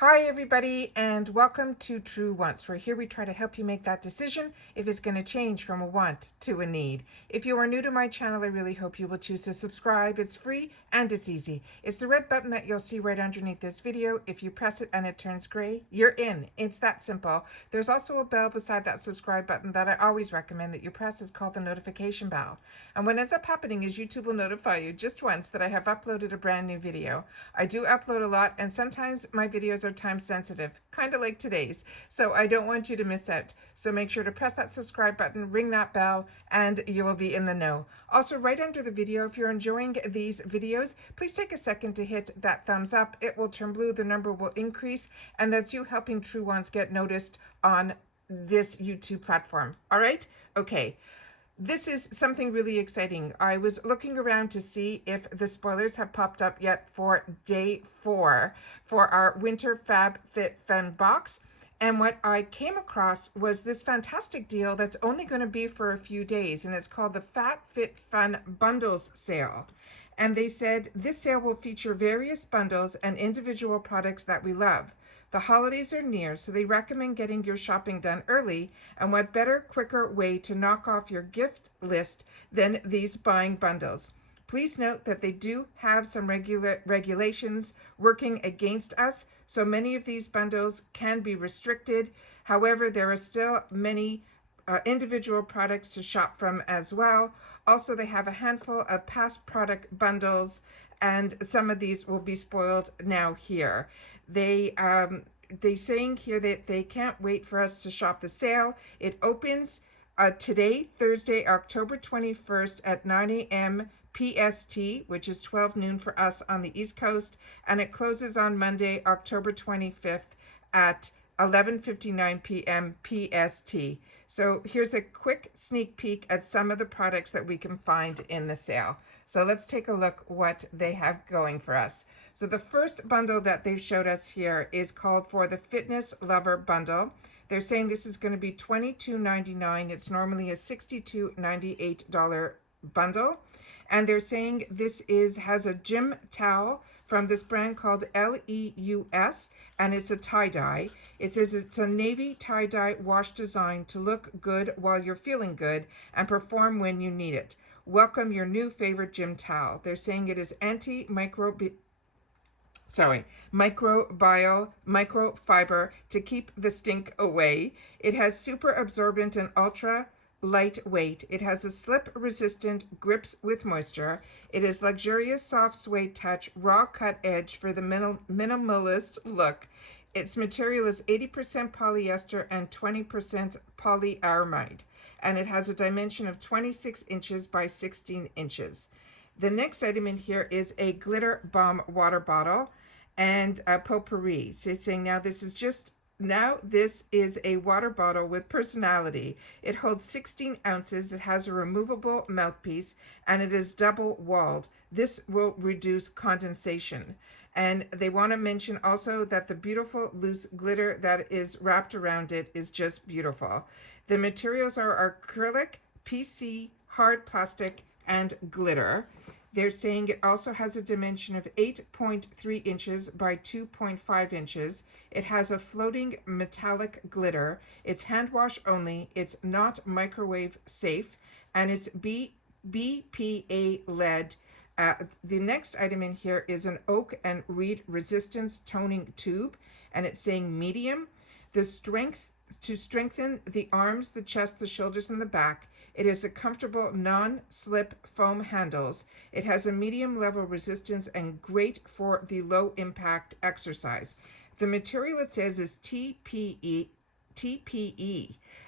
Hi everybody, and welcome to True Wants, where here we try to help you make that decision if it's going to change from a want to a need. If you are new to my channel, I really hope you will choose to subscribe. It's free and it's easy. It's the red button that you'll see right underneath this video. If you press it and it turns gray, you're in. It's that simple. There's also a bell beside that subscribe button that I always recommend that you press. It's called the notification bell. And what ends up happening is YouTube will notify you just once that I have uploaded a brand new video. I do upload a lot, and sometimes my videos are time sensitive, kind of like today's, so I don't want you to miss out. So make sure to press that subscribe button, ring that bell, and you will be in the know. Also, right under the video, if you're enjoying these videos, please take a second to hit that thumbs up. It will turn blue, the number will increase, and that's you helping True Ones get noticed on this YouTube platform. All right? Okay. This is something really exciting. I was looking around to see if the spoilers have popped up yet for day 4 for our winter FabFitFun box. And what I came across was this fantastic deal that's only going to be for a few days, and it's called the FabFitFun Bundles Sale. And they said this sale will feature various bundles and individual products that we love. The holidays are near, so they recommend getting your shopping done early, and what better, quicker way to knock off your gift list than these buying bundles. Please note that they do have some regulations working against us, so many of these bundles can be restricted. However, there are still many individual products to shop from as well. Also, they have a handful of past product bundles, and some of these will be spoiled now here. They saying here that they can't wait for us to shop the sale. It opens today, Thursday, October 21st at 9 a.m. PST, which is 12 noon for us on the East Coast, and it closes on Monday, October 25th at 11:59 p.m. PST. So here's a quick sneak peek at some of the products that we can find in the sale. So let's take a look what they have going for us. So the first bundle that they've showed us here is called for the Fitness Lover Bundle. They're saying this is going to be $22.99. It's normally a $62.98 bundle. And they're saying this has a gym towel from this brand called LEUS, and it's a tie-dye. It says it's a navy tie-dye wash design to look good while you're feeling good and perform when you need it. Welcome your new favorite gym towel. They're saying it is microbial microfiber to keep the stink away. It has super absorbent and ultra lightweight. It has a slip resistant grips with moisture. It is luxurious soft suede touch, raw cut edge for the minimalist look. Its material is 80% polyester and 20% polyaramide, and it has a dimension of 26 inches by 16 inches. The next item in here is a glitter bomb water bottle and a potpourri. So it's saying now this is a water bottle with personality. It holds 16 ounces. It has a removable mouthpiece, and it is double walled. This will reduce condensation. And they want to mention also that the beautiful loose glitter that is wrapped around it is just beautiful. The materials are acrylic, PC, hard plastic, and glitter. They're saying it also has a dimension of 8.3 inches by 2.5 inches. It has a floating metallic glitter. It's hand wash only. It's not microwave safe, and it's BPA lead. The next item in here is an oak and reed resistance toning tube, and it's saying medium. The strength to strengthen the arms, the chest, the shoulders, and the back. It is a comfortable non-slip foam handles. It has a medium level resistance and great for the low impact exercise. The material it says is TPE,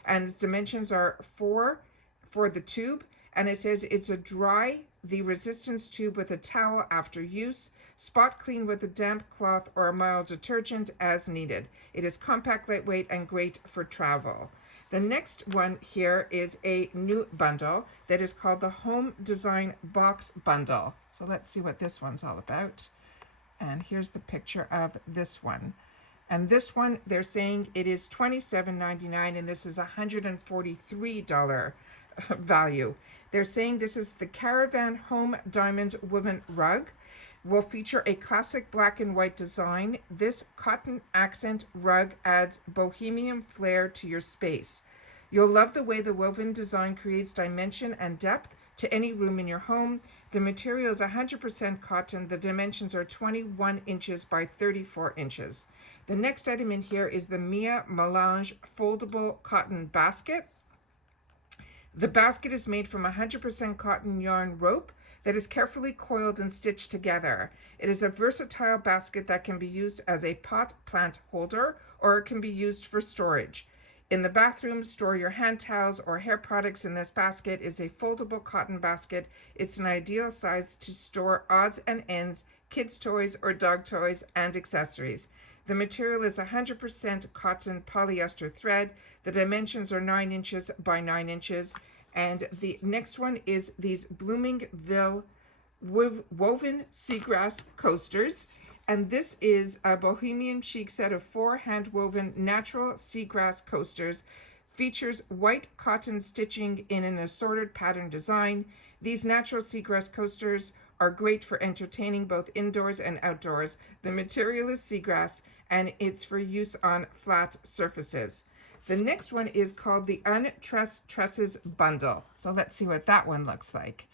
and its dimensions are 4 for the tube, and it says it's a dry the resistance tube with a towel after use, spot clean with a damp cloth or a mild detergent as needed. It is compact, lightweight, and great for travel. The next one here is a new bundle that is called the Home Design Box Bundle. So let's see what this one's all about. And here's the picture of this one. And this one, they're saying it is $27.99, and this is $143 value. They're saying this is the Caravan Home Diamond Woven Rug will feature a classic black and white design. This cotton accent rug adds bohemian flair to your space. You'll love the way the woven design creates dimension and depth to any room in your home. The material is 100% cotton. The dimensions are 21 inches by 34 inches. The next item in here is the Mia Melange foldable cotton basket. The basket is made from 100% cotton yarn rope that is carefully coiled and stitched together. It is a versatile basket that can be used as a pot plant holder, or it can be used for storage. In the bathroom, store your hand towels or hair products in this basket. It's a foldable cotton basket. It's an ideal size to store odds and ends, kids' toys or dog toys, and accessories. The material is 100% cotton polyester thread. The dimensions are 9 inches by 9 inches. And the next one is these blooming Ville woven seagrass coasters. And this is a bohemian chic set of 4 hand-woven natural seagrass coasters. Features white cotton stitching in an assorted pattern design. These natural seagrass coasters are great for entertaining both indoors and outdoors. The material is seagrass and it's for use on flat surfaces. The next one is called the Untressed Tresses Bundle. So let's see what that one looks like.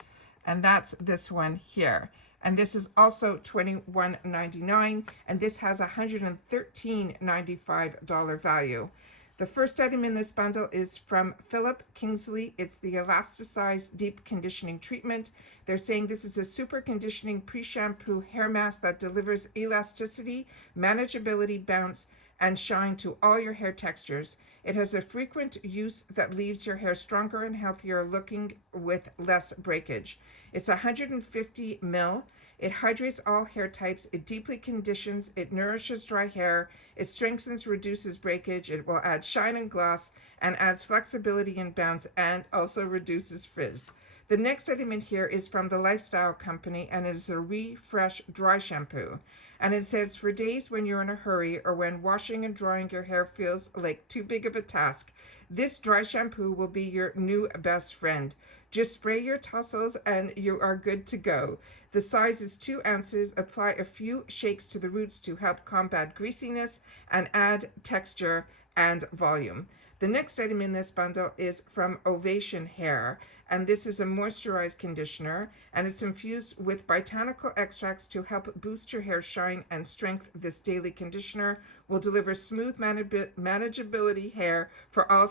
And that's this one here. And this is also $21.99, and this has a $113.95 value. The first item in this bundle is from Philip Kingsley. It's the Elasticized Deep Conditioning Treatment. They're saying this is a super conditioning pre-shampoo hair mask that delivers elasticity, manageability, bounce, and shine to all your hair textures. It has a frequent use that leaves your hair stronger and healthier looking with less breakage. It's 150 ml. It hydrates all hair types. It deeply conditions. It nourishes dry hair. It strengthens, reduces breakage. It will add shine and gloss and adds flexibility and bounce, and also reduces frizz. The next item in here is from the Lifestyle Company, and it is a Refresh Dry Shampoo. And it says, for days when you're in a hurry or when washing and drying your hair feels like too big of a task, this dry shampoo will be your new best friend. Just spray your tassels and you are good to go. The size is 2 ounces. Apply a few shakes to the roots to help combat greasiness and add texture and volume. The next item in this bundle is from Ovation Hair, and this is a moisturized conditioner, and it's infused with botanical extracts to help boost your hair shine and strength. This daily conditioner will deliver smooth manageability hair for all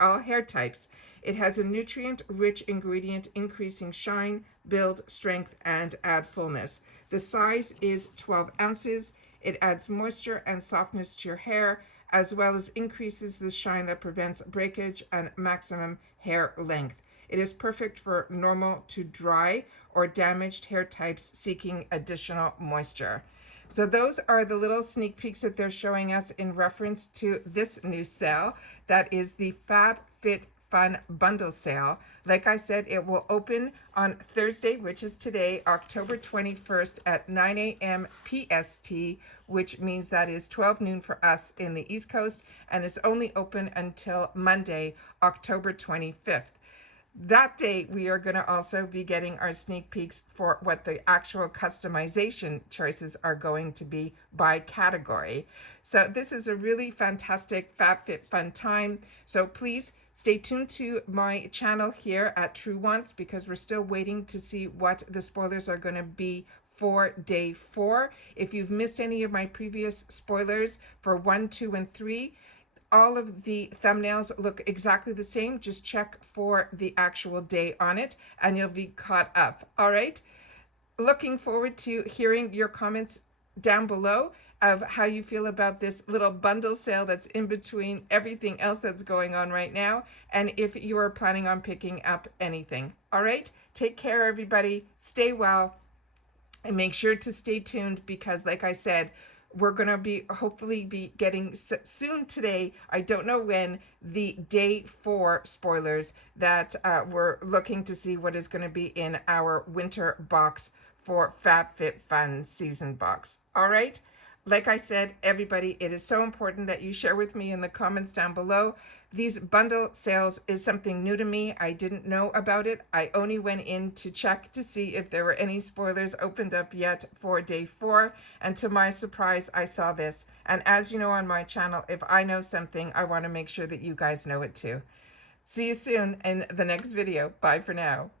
all hair types. It has a nutrient-rich ingredient increasing shine, build strength, and add fullness. The size is 12 ounces. It adds moisture and softness to your hair, as well as increases the shine that prevents breakage and maximum hair length. It is perfect for normal to dry or damaged hair types seeking additional moisture. So those are the little sneak peeks that they're showing us in reference to this new sale. That is the FabFitFun bundle sale. Like I said, it will open on Thursday, which is today, October 21st at 9 a.m. PST, which means that is 12 noon for us in the East Coast, and it's only open until Monday, October 25th. That day, we are going to also be getting our sneak peeks for what the actual customization choices are going to be by category. So this is a really fantastic FabFitFun time. So please stay tuned to my channel here at True Wants, because we're still waiting to see what the spoilers are going to be for day 4. If you've missed any of my previous spoilers for 1, 2, and 3, all of the thumbnails look exactly the same. Just check for the actual day on it and you'll be caught up. All right. Looking forward to hearing your comments down below of how you feel about this little bundle sale that's in between everything else that's going on right now, and if you are planning on picking up anything. All right. Take care, everybody. Stay well and make sure to stay tuned, because like I said, we're going to be hopefully be getting soon today, I don't know when, the day 4 spoilers that we're looking to see what is going to be in our winter box for FabFitFun season box. All right. Like I said, everybody, it is so important that you share with me in the comments down below. These bundle sales is something new to me. I didn't know about it. I only went in to check to see if there were any spoilers opened up yet for day 4. And to my surprise, I saw this. And as you know on my channel, if I know something, I want to make sure that you guys know it too. See you soon in the next video. Bye for now.